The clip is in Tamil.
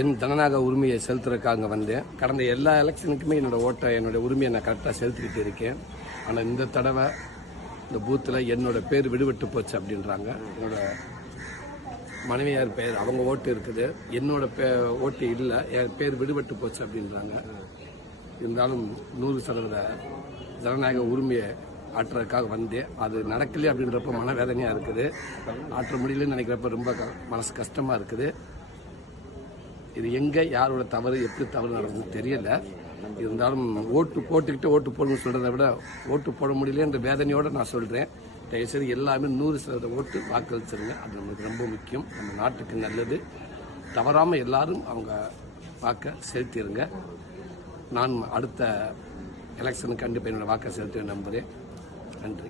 என் ஜனநாயக உரிமையை செலுத்துறதுக்காக வந்தேன். கடந்த எல்லா எலெக்ஷனுக்குமே என்னோட உரிமையை நான் கரெக்டாக செலுத்திக்கிட்டு இருக்கேன். ஆனால் இந்த தடவை இந்த பூத்தில் என்னோட பேர் விடுபட்டு போச்சு அப்படின்றாங்க. என்னோட மனைவியார் பேர் அவங்க ஓட்டு இருக்குது, என்னோட ஓட்டு இல்லை, என் பேர் விடுபட்டு போச்சு அப்படின்றாங்க. இருந்தாலும் 100% ஜனநாயக உரிமையை ஆற்றுறதுக்காக வந்தேன். அது நடக்கலையே அப்படின்றப்ப மனவேதனையாக இருக்குது. ஆற்ற முடியலன்னு நினைக்கிறப்ப ரொம்ப மனசு கஷ்டமாக இருக்குது. இது எங்கே யாரோட தவறு எப்படி தவறு நடக்குதுன்னு தெரியல. இருந்தாலும் ஓட்டு போட்டுக்கிட்டு ஓட்டு போடணும்னு சொல்கிறத விட ஓட்டு போட முடியலன்ற வேதனையோடு நான் சொல்கிறேன். தயவுசெய்து எல்லாமே 100% ஓட்டு வாக்களிச்சிருங்க. அது நம்மளுக்கு ரொம்ப முக்கியம், நம்ம நாட்டுக்கு நல்லது. தவறாமல் எல்லாரும் அவங்க வாக்கை செலுத்திடுங்க. நான் அடுத்த எலெக்ஷனுக்கு கண்டிப்பாக என்னோட வாக்கை செலுத்த நம்புகிறேன். நன்றி.